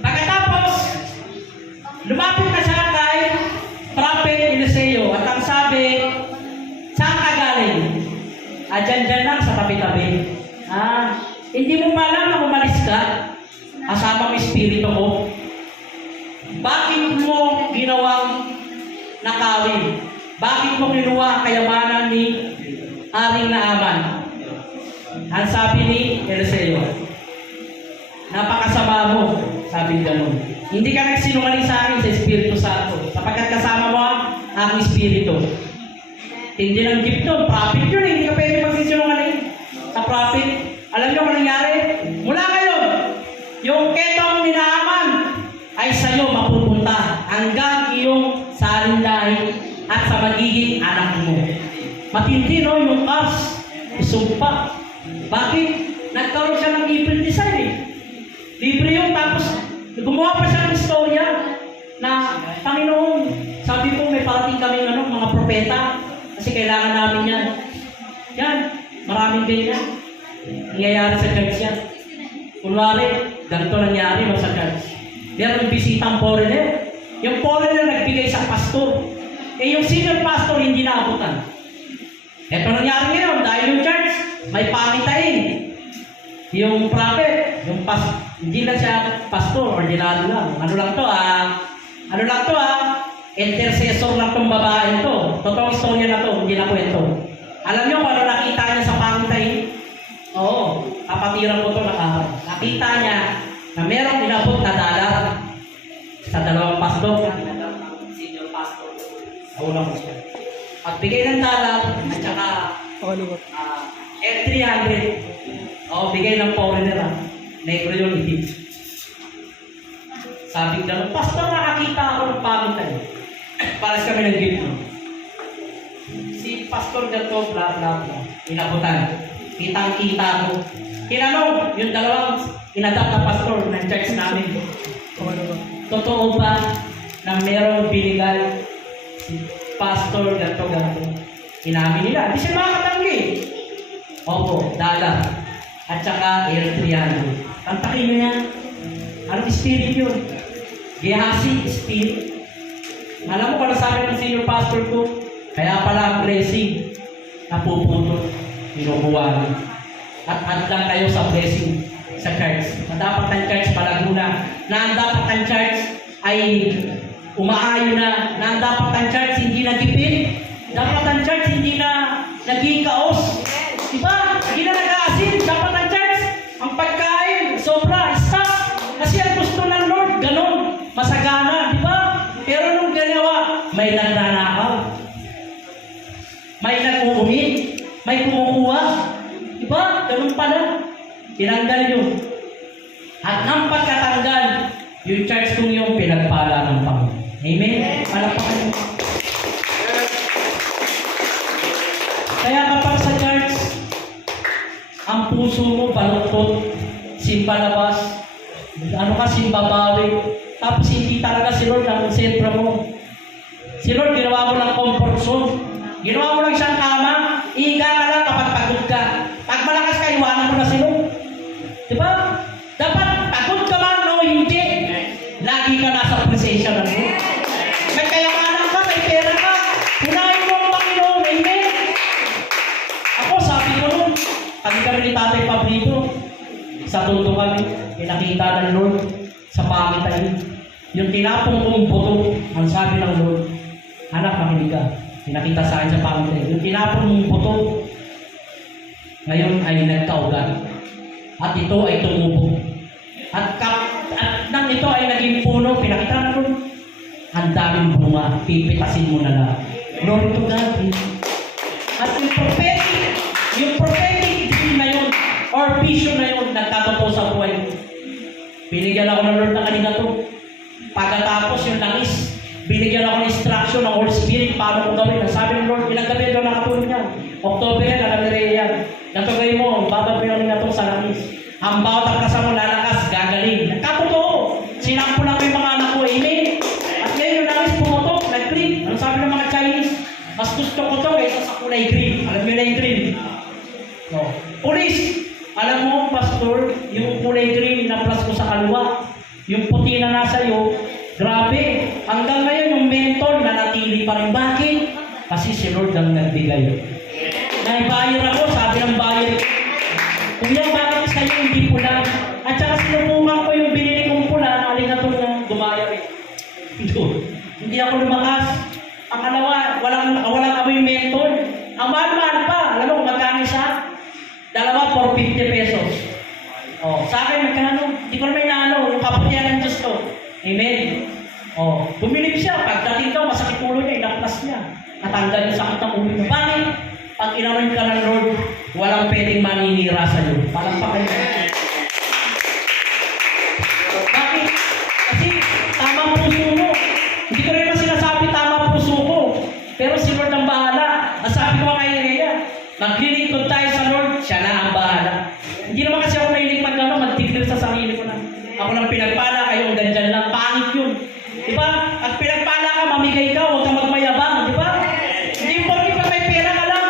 Pagkatapos, lumapit na siya kay Prophet Eliseo at ang sabi, saan ka galing? Dyan lang sa tabi-tabi. Hindi mo pa alam na umalis ka? Kasama ang espiritu ko. Bakit mo ginawang nakawin? Bakit mo kinuha ang kayamanan ni Aring Naaman? Ang sabi ni Eliseo, napakasama mo, sabi gano'n. Hindi ka nagsinungaling sa akin sa Espiritu Santo, sapagkat kasama mo ang aking Espiritu. Hindi ng gift doon, prophet yun, hindi ka pwede magsisinungaling sa prophet. Alam niyo kung nangyari? Mula ngayon, yung ketong ni Naaman ay sa'yo mapupunta hanggang iyong salindahin at sa magiging anak mo. Matindi, no? Yung kas, isumpa. Bakit? Nagkaroon siya ng April design eh. Libre yun, tapos gumawa pa siya ng istorya na, Panginoon, sabi ko may parating kami mga propeta kasi kailangan namin yan. Yan, maraming ganyan. Nangyayari sa church yan. Kunwari, ganito nangyari sa church. Meron bisitang foreigner. Yung foreigner nagbigay sa pastor. Yung senior pastor hindi naabutan. Ito nangyari ngayon dahil yung church may pangitain. Yung prophet, hindi na siya pastor, ordinary lang. Ano lang to intercessor lang tong babae to. Totoong istorya na to, hindi na kwento. Alam niyo kung ano nakita niya sa pangitain? Oo, kapatiran ko to nakita niya na merong inabot na dalat sa dalawang pastor. Senior pastor. Unang pastor. Pagbigay ng dalat at saka F300. Bigay ng foreigner negro yung itim. Sabi gano'n, pastor, nakakita ako ng pamitan. Pares kami ng gift. Si pastor ganito, bla bla bla. Inabutan. Kitang-kita ko. Kinanong, yung dalawang inadapt na pastor ng church namin. Totoo ba na merong binigay si pastor ganito? Inamin nila. Hindi siya makakatanggi. Opo, dala. At saka Air-300. Tantakin nyo yan. Anong spirit yun? Gehasi spirit. Alam mo kung nasabi ng senior pastor ko, kaya pala ang blessing napuputol, pinubuwan. At handang kayo sa blessing sa church. Ang dapat ng church palaguna, na ang dapat ng church ay umaayo na ang dapat ng church hindi nagipit, dapat ang church hindi na naging kaos. Diba? Hindi na nag-aasin. Dapat ang church, ang pagkain, sobra, stock. Kasi ang gusto ng Lord, ganun, masagana, diba? Pero nung ganawa, may nagnanakaw. May nag-uumit. May kumukuha. Diba? Ganun pala. Tinanggal yun. At nang pagkatanggal, yung church kong yung pinagpala ng Panginoon. Amen? Palapakan mo. Kaya kapag sa church, ang puso mo baluktot, simba labas, simba bawi, tapos hindi talaga si Lord ang sentro mo. Si Lord, ginawa mo lang comfort zone. Ginawa mo lang siyang kama, ihiga ka lang kapag pagod ka. Pag malakas ka, iwanan mo na si Lord. Diba? Dapat pagod ka man, no, hindi. Lagi ka nasa presensya ng Lord. May kayamanan ka, may pera ka. Punahin mo ang Panginoon, amen. Ako, sabi ko nun, kami ni Tatay Pablito, sa tuto kami, pinakita ng Lord sa pangitain. Yung tinapong kong buto, ang sabi ng Lord, anak, makinig ka. Pinakita sa akin sa pangitain. Yung tinapong mong buto, ngayon ay nagkaugat. At ito ay tumubo. At nang ito ay naging puno, pinakita ng Lord, ang daming bunga, pipitasin mo na lang. Glory to God. At yung prophetic dream na yun, or vision na yun, nagtatapos sa buhay mo. Binigyan ako ng Lord na kanina to. Pagkatapos yung langis, binigyan ako ng instruction ng Holy Spirit paano ko gawin. Sabi ng Lord, ilang gabi ito nakatulog niya. October yan, alamire yan. Natugay mo, bababay na ito sa langis. Ang bawat akrasa mo lalakas, gagaling. Nagkatotoo. Sinampo lang yung mga anak ko, amen. At ngayon yung langis pumutok, nag-green. Ano sabi ng mga Chinese? Mas gusto ko ito kaysa sa kulay green. Alam nyo na yung green? No. Police, alam mo, pastor, yung kulay green na plus ko sa kalwa, yung unti na nasa iyo, grabe, hanggang ngayon yung mentor nanatili pa rin. Bakit? Kasi si Lord ang nagbigay. Naibayar ako, sabi ng buyer, Kuya, bakit sa'yo hindi pula? At saka sinubukan ko yung binili kong pula, naling na ito na gumayar eh. Hindi ako lumakas. Pangalawa, walang amoy mentor. Ang mahal-mahal pa. Alam mo kung magkano isa? Dalawa, 450 pesos. Oh, sa akin, magkano? Hindi ko naman inaano. Yung kaputihan ng Diyos to. Amen. Oh, bumilip siya. Pagdating daw, masakit ulo niya, inaklas niya. Natanggal yung sakit ng ulo niya. Bakit? Pag inaman ka ng Lord, walang pwedeng maninira sa iyo. Palampakan niya. Bakit? Kasi tama ang puso mo. Hindi ko rin naman sinasabi tama ang puso ko. Pero si Lord ang bahala. Ang sabi ko kay Rhea, maglilingkod tayo sa Lord, siya na ang bahala. Hindi naman kasi ako mahilig mag-declare sa sarili ko na. Ako lang pinagpala, kayo ang ganyan lang. Pangit yun. Diba? At pinagpala ka, mamigay ka, huwag kang magmayabang. Diba? Hindi mo pag may pera ka lang.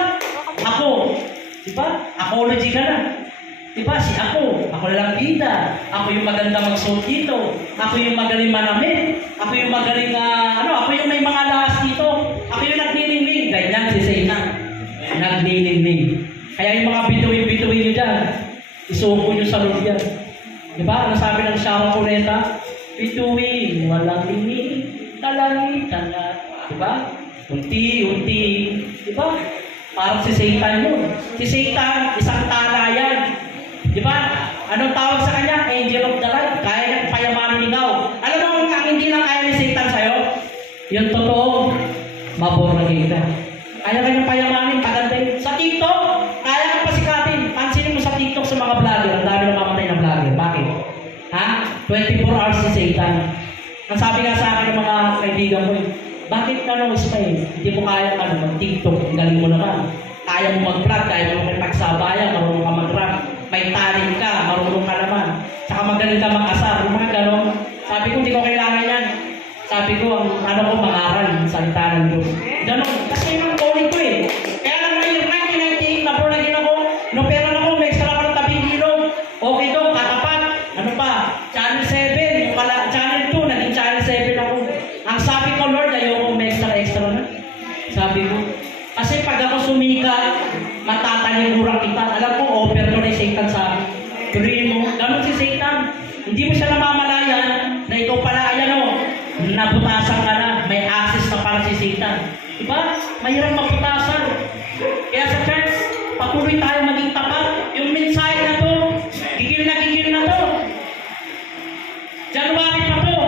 Ako. Diba? Apology ka na. Diba? Ako na lang bida. Ako yung maganda magsuot dito. Ako yung magaling manamit. Ako yung magaling, ako yung may mga lahas dito. Ako yung nagnilingling. Ganyan si Satan. Nagnilingling. Kaya yung mga bituin-bituin nyo dyan, isuko nyo sa loob yan. Diba? Ano sabi ng Sharon Cuneta? Bituin, walang limit, kalangitan na. Diba? Unti-unti. Diba? Parang si Satan yun. Si Satan, isang tala yan. Diba? Anong tawag sa kanya? Angel of the light. Kaya niya payamanin ikaw. Alam mo kung ang hindi lang kaya ni Satan sa'yo? Yung totoo, maboragay ka. Kaya kanyang payamanin, paganda yun. Sa TikTok, kaya kang pasikatin. Pansinin mo sa TikTok sa mga vlogger. Ang dami na mamatay na vlogger. Bakit? Ha? 24 hours si Satan. Ang sabi nga sa akin ng mga kaibigan ko, bakit ka nang Ismael? Hindi mo kaya mag-TikTok. Ang galing mo naman. Kaya mo mag-vlog, kaya mo makipagsabayan, marunong ka mag-rap. May talent ka, marunong ka naman. Saka magaling ka mag-asar. Yung mga gano'n. Sabi ko, hindi ko kailangan yan. Sabi ko, ang ko, mangaral, salita ng Diyos. Gano'n. Kasi yun ang calling ko eh. Kaya lang ngayon, 1998, na-born again ako. No, pero na ako, may extra ka ng tabing ilog. Okay daw, katapat. Ano pa? Channel 7. Channel 2, naging Channel 7 ako. Ang sabi ko, Lord, ayoko may extra na. Sabi ko. Kasi pag ako sumikat, matatalikuran kita. Alam ko, offer ko na yung Satan sa akin. Tuloy mo. Ganun si Satan. Hindi mo siya namamalayan na ikaw pala, ayan o, nabutasan ka na. May access na para si Satan. Diba? Mahirap mabutasan. Kaya sa church, patuloy tayo maging tapat. Yung mensahe na to, gigil na to. January pa to.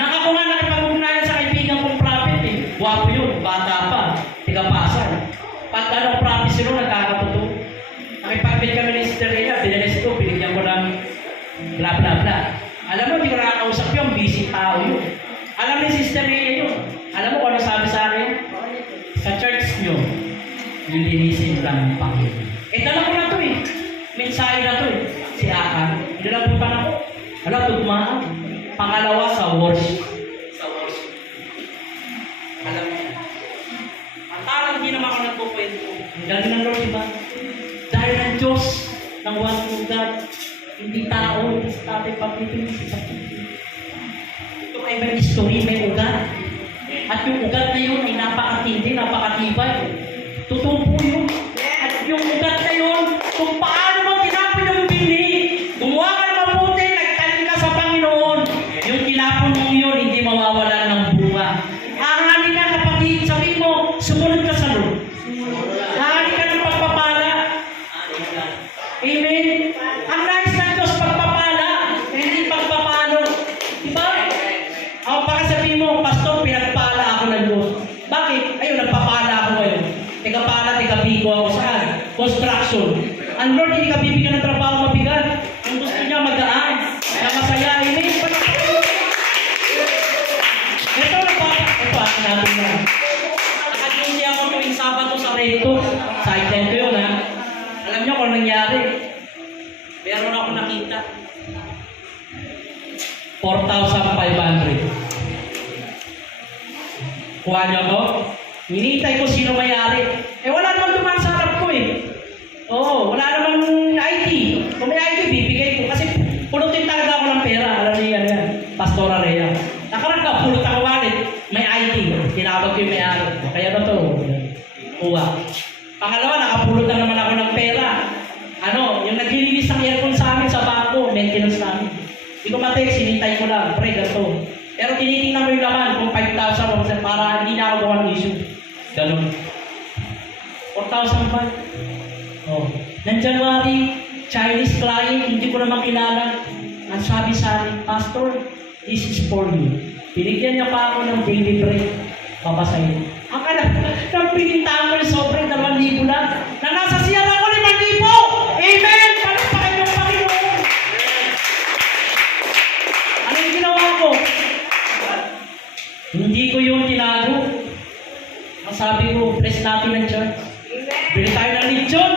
Ako nga nakipag-ugnayan sa kaibigan kong prophet eh. Wapo yun, bata pa. Tigapasan. Pag anong prophet sino, nagkakatuto. Nakipag-bid kami ni Sister Rhea, binalis ko, binigyan ko ng bla bla bla. Alam mo, hindi ko nakakausap yun, busy tao yun. Alam ni Sister Rhea yun. Alam mo kung ano sabi sa akin? Sa church nyo, nilinisin lang ang Panginoon. Dala ko na to eh. Mensahe na to eh. Si Akan. Nilabutan ako. Alam, tugmaan. Pangalawa sa worship. Alam mo. Ang tarang hindi naman ako nagpukwento. Ang galing ng Lord, diba? Dahil ng Diyos, ng one true God, hindi tao, hindi sa tatay pagpipin, hindi sa pagpipin. Ito ay may history, may ugat. At yung ugat na yun ay napakatindi, napakatibay. Totoo po yun. At yung ugat na yun, kung paano mo tinapon yung bini, gumawa ka ng mabuti, nagtanim ka sa Panginoon, yung tinapon mo yun, hindi mawawala ng bunga. Hanganin ka kapatid, sabihin mo, sumunod ka sa Lord. Hanganin ka ng pagpapala. Amen? Ang nais ng Diyos, pagpapala, hindi pagpapalo. Diba? Ako baka sabihin mo, Pastor, pinagpala ako ng Diyos. Bakit? Ayun, nagpapala ako ngayon. Tigapala, tigabigo ako saan? Construction. Ang Lord, hindi ka bibigyan ng trabaho mabigat. Ang gusto niya, magaan. Na masaya. Amen? Ito, natin na. Nakadunti ako tuwing Sabado sa Reto. Sideline ko yun, ha? Alam niyo kung nangyari. Meron ako nakita. 4,500. Kuha niyo ako? Hinihintay ko sino mayari. Wala naman dumaan sa harap ko eh. Oo, wala naman ID. Kung may ID, bibigay ko. Kasi pulutin talaga ako ng pera. Alam niyo yan. Pastora Rhea. Nakarang pulot ako wallet, may ID. Tinawag ko yung may-ari. Kaya na to. Kuha. Pangalawa, nakapulot na naman ako ng pera. Yung naglilinis ng aircon sa amin sa bangko, maintenance namin. Hindi ko matek, sinitay ko lang. Pre, gato. Pero tinitingnan mo yung laman kung 5,000 para hindi na ako gawang issue. Ganun. 4,000 ba? Oh. Nang January, Chinese client, hindi ko naman kilala. Ang sabi sa akin, Pastor, this is for you. Binigyan niya pa ako ng daily bread. Papasayin. Akala, nang pinintaan ko yung sobrang 2,000 lang. Na nasa siya ako 5,000! Amen! Palagpakan yung Panginoon! Ano yung ginawa ko? Hindi ko yung tinago. Ang sabi ko, bless natin ng church. Bili tayo ng lechon.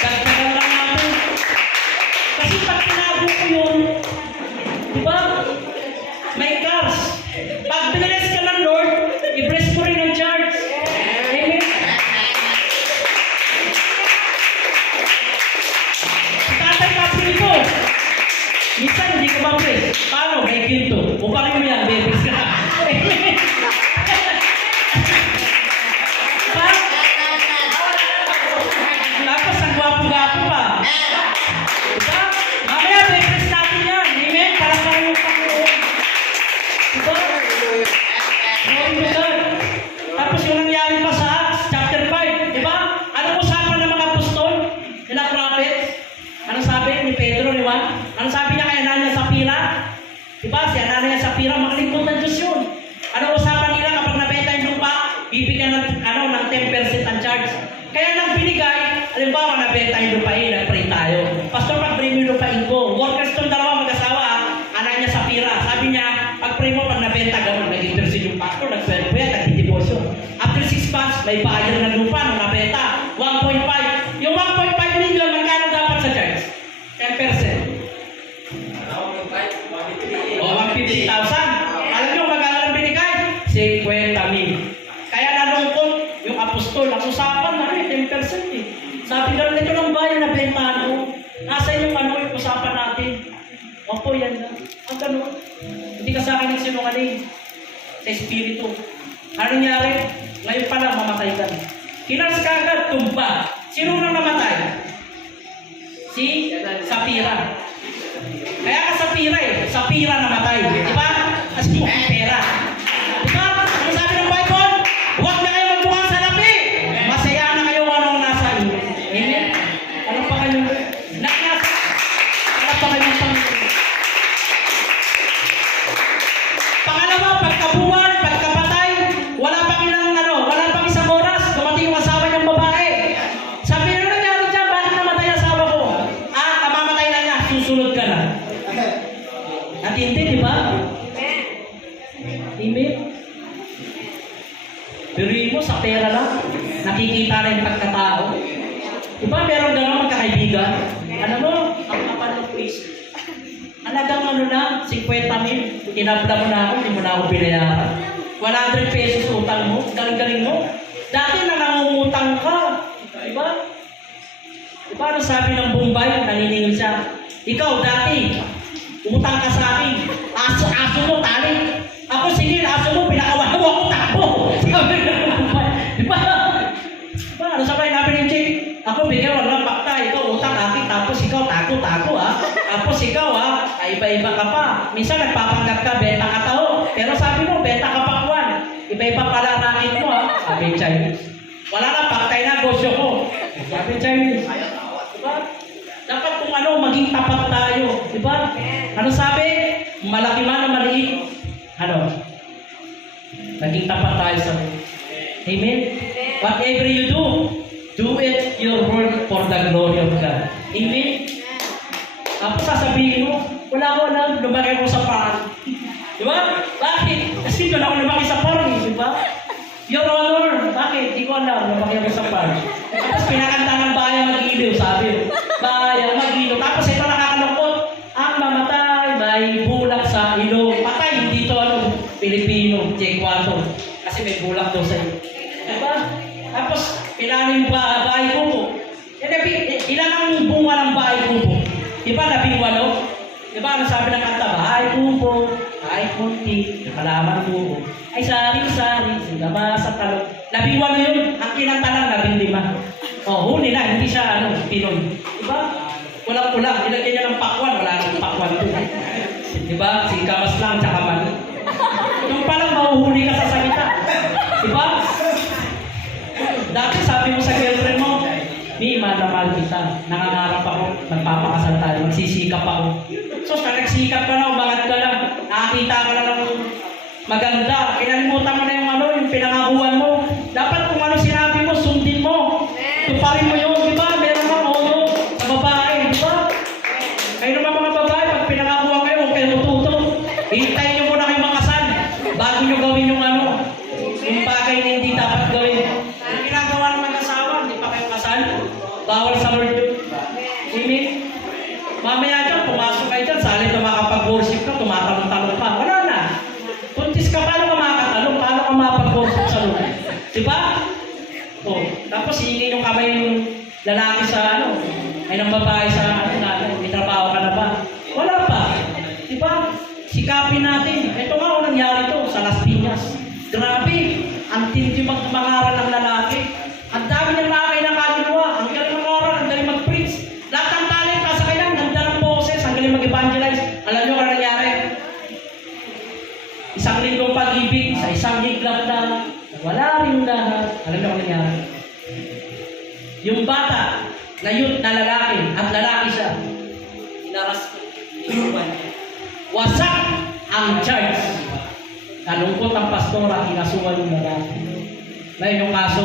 Dagdagan lang natin. Kasi pag tinago ko yun, di ba? May cars. Pag binilis ka ng Lord, i-bless ko rin ang church. Amen. Tatay kapili ko. Minsan hindi ko ma-bless. Paano? May ginto. Upakin mo yan, babies ka. Amen. Tapos ang gwapo-gwapo pa. Diba? Mamaya, babies natin yan. Amen. Para sa yung Panginoon. Diba? Glory to God. Tapos yung nangyari pa sa Acts, chapter 5. Diba? Anong usapan ng mga apostol? Nila prophets? Anong sabi ni Pedro, di ba? Anong sabi niya kay Ananias Sapphira? Diba? Si Ananias Sapphira, makalingkod ng Diyos yun. Anong usapan nila kapag nabenta yung lupa? Bibigyan ng 10% ang charge. Kaya nang binigay, halimbawa nabenta yung lupain, nag-pray tayo. Pastor, pag-pray mo yung lupain ko. Workers itong dalawa mag-asawa, Ananias Sapphira. Sabi niya, pag-pray mo, pag nabenta, gano'n, nag-intercede yung pastor, nag-12 yan, nag-devotion. After 6 months, may buyer ng lupa nung nabenta. 1.5. Yung 1.5 million, magkano dapat sa charge? 10%. O, 150,000. Alam nyo, magkano ang binigay? 50,000. Kaya nalungkot yung apostol. Ang usapan na 10% eh. Sabi ka rin, ito ng bayan na bentahan ko. Nasa yung yung usapan natin. Opo, yan lang. Ang ganun. Hindi ka sa akin yung sinungaling. Sa espiritu. Ano nangyari? Ngayon pa lang mamatay ka. Kinas ka agad, tumba. Sino nang namatay? Si Sapphira. Kaya ka Sapphira eh. Sapphira namatay. Diba? Kasi mo pera. Diba? Ano sabi ng Bible? Huwag na kayo magbukas sa labi. Masaya na kayo anong nasa iyo. Amen? Ano pa kayo? Ano pa kayo Pangalawa, pagkabuwan, pagkapatay, wala pang isang oras, dumating yung asawa niyang babae. Sabi na nangyari dyan, bakit namatay ang asawa ko? Kamamatay na niya, susunod ka na. At hindi, di ba? Amen? Biruin mo, sa pera lang, nakikita na yung pagkatao. Di ba meron gano'n magkakaibigan? Alam mo, ang kapal ng face. Halagang na, 50,000. Tinabla mo na ako, hindi mo na ako binayaran. 100 pesos utang mo, galing-galing mo. Dati na nangungutang ka. Diba? Diba ano sabi ng Bombay, naniningil siya? Ikaw dati, umutang ka sa akin. Aso mo, tali. Ako sige, aso mo, pinakawawa ko takbo. Sabi ng Bombay. Diba? Diba? Ano sabi namin yung chick? Ako bigyan, wag lang bakta. Ikaw utang akin, tapos ikaw tako ha. Tapos ikaw iba-iba ka pa. Minsan nagpapanggap ka, benta ka tao. Pero sabi mo, benta ka pakwan. Iba-iba pala racket mo ha. Sabi Chinese. Wala na, paktay na, gosyo ko. Sabi Chinese. Diba? Dapat kung maging tapat tayo. Diba? Ano sabi? Malaki man o maliit. Naging tapat tayo sa Amen? Whatever you do it your work for the glory of God. Amen? Tapos sasabihin mo, wala ko alam, lumaki ako sa farm. Di ba? Bakit? Kasi doon ako lumaki sa farm, di ba? Your Honor, bakit? Di ko alam, lumaki ako sa farm. Tapos pinakanta ng bayang mag-ilaw, sabi. Bayang mag-ilaw. Tapos ito nakakalungkot. Ang mamatay, may bulak sa ilong. Patay, dito Pilipino, Jekwato. Kasi may bulak daw sa ilong. Di ba? Tapos, ilan yung bahay kubo? Ilan ang bunga ng bahay kubo? Di ba, 18? Diba, ano sabi ng kanta? Bahay kubo, kahit munti, nakalaman kubo. Ay sari-sari, sila sa talong. 11 yun, ang kinanta lang 15. Oh, huli na, hindi siya Pinoy. Diba? Kulang-kulang, nilagyan niya ng pakwan, wala nang pakwan doon. Diba? Singkamas lang, tsaka mali. Yung palang mahuhuli ka sa salita. Diba? Dati sabi mo sa girlfriend mo, Mi, mahal kita. Nangangarap ako, magpapakasal tayo, magsisikap ako. So, nagsikap ka na, umangat ka lang, nakakita ka na ng maganda. Kinalimutan mo na yung pinangakuan mo. Dapat kung ano sinabi mo, sundin mo. Tuparin mo yun, di ba? Meron kang odo sa babae, di ba? Kayo naman mga babae, pag pinangakuan kayo, huwag kayo tuto. Hintayin nyo muna kayo makasal bago nyo gawin yung yung bagay na hindi dapat gawin. Yung ginagawa ng mag-asawa, hindi pa kayo kasal. Bawal sa Lord yun. Amen. Mamaya dyan, pumasok kayo dyan, sa halip na makapag-worship ka, tumatalong-talong pa. Wala na. Puntis ka, paano ka makakatalong? Paano ka makapag-worship sa Lord? Diba? O, tapos hingin yung kamay yung lalaki sa ay ng babae sa may trabaho ka na ba? Wala pa. Diba? Sikapin natin. Ito nga, nangyari to sa Las Piñas. Grabe. Ang tindi mangaral ng lalaki. Ang dami niyang nakakay na kaluluwa. Ang galing mangaral, ang galing mag-preach. Lahat ng talent nasa kailang, ganda ng boses, ang galing mag-evangelize. Alam niyo kung ano nangyari? Isang linggong pag-ibig, sa isang higlat na wala rin lahat. Alam niyo kung nangyari? Yung bata, na yun, na lalaki, at lalaki siya, inaras ko, wasak ang church. Kalungkot ang pastora, kinasuhan yung lalaki. Ngayon yung kaso,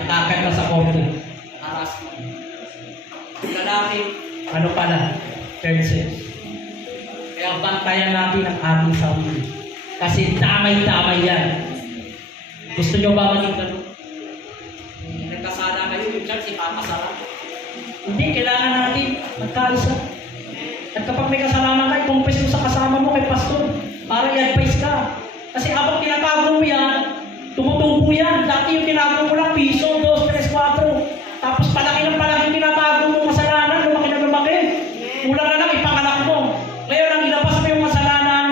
nakakit na sa korte. Aras mo. Yung lalaki, ano pala? Third sex. Kaya bantayan natin ang ating sarili. Kasi tamay-tamay yan. Gusto nyo ba maging ganun? Nagkasala kayo, yung church, ipapasara. Hindi, kailangan natin magkaisa. At kapag may kasalanan ka, i-confess mo sa kasama mo kay pastor para i-advise ka. Kasi habang tinatago mo yan, tumutubo yan. Dati yung tinago mo lang, piso, 2, 3, 4. Tapos palaki ng palaki tinatago mo kasalanan, lumaki na lumaki. Kulang na lang, ipanganak mo. Ngayon, ang ilabas mo yung kasalanan,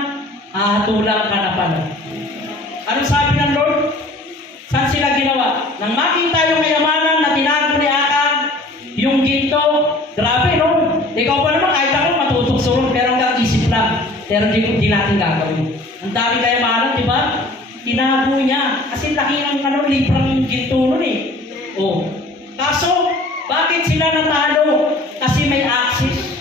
tulang ka na pala. Anong sabi ng Lord? Saan sila ginawa? Nang makita yung kayamanan na tinago ni Akan, yung ginto, grabe, no? Ikaw pa naman, kahit ako matutuksurong, pero hanggang isip lang. Pero di natin gagawin. Ang dami kayamanan, di ba? Tinago niya. Kasi laki ang librang ginto nun eh. Oh. Kaso, bakit sila natalo? Kasi may access.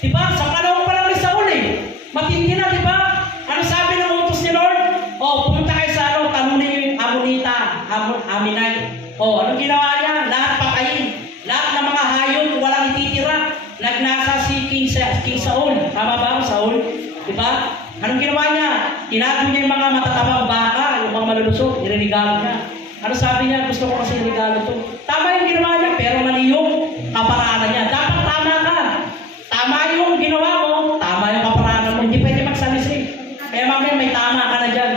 Di ba? Sa panahon pa lang ni Saul eh. Matindi na, di ba? Ano sabi ng utos ni Lord? Oh, pumunta kayo sa talunin yung Amonita, Aminite. Oh, anong ginawa niya? Lahat pakain. Lahat ng mga hayop, walang ititira. Nagnasa si King Saul. Tama ba ang Saul? Diba? Anong ginawa niya? Tinago niya yung mga matatabang baka, yung mga malulusog, irinigalo niya. Ano sabi niya? Gusto ko kasi irigalo to. Tama yung ginawa niya, pero mali yung kaparaanan niya. Dapat tama ka. Tama yung ginawa mo, tama yung kaparaanan mo. Hindi pwede magsalisi. Kaya mamaya may tama ka na dyan.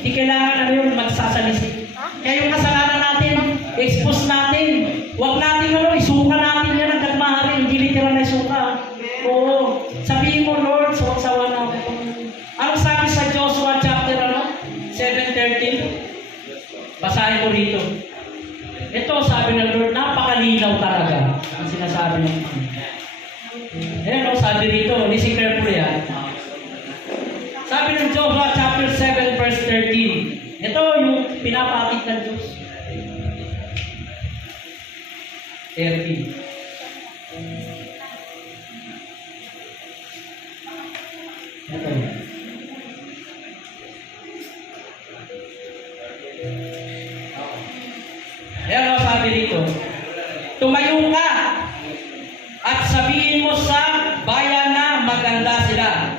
Hindi kailangan yung magsasalisi. Kaya yung kasalanan natin, expose natin. Huwag natin isuka natin yan hanggang mahari. Hindi literal na isuka. Oo. Sabihin mo, Lord, sawa na ako. Anong sabi sa Joshua chapter 7:13? Basahin ko rito. Ito, sabi ng Lord, napakalinaw talaga ang sinasabi ng Ayan, sabi rito, listen carefully yan. Sabi ng Joshua chapter 7 verse 13. Ito yung pinapatid ng Diyos. 13. Ito. Ayan, sabi rito. Tumayo ka at sabihin mo sa bayan na maganda sila.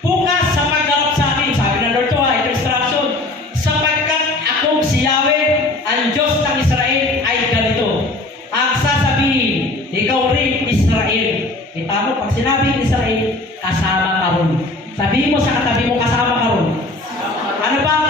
Bukas sa paggarap sa akin, sabi ng Lord to ito instruction, sapagkat akong si Yahweh, ang Diyos ng Israel ay ganito. Ang sasabihin, ikaw rin Israel. Kita mo, pag sinabing Israel, kasama ka ron. Sabihin mo sa katabi mo, kasama ka ron. Ano ba ang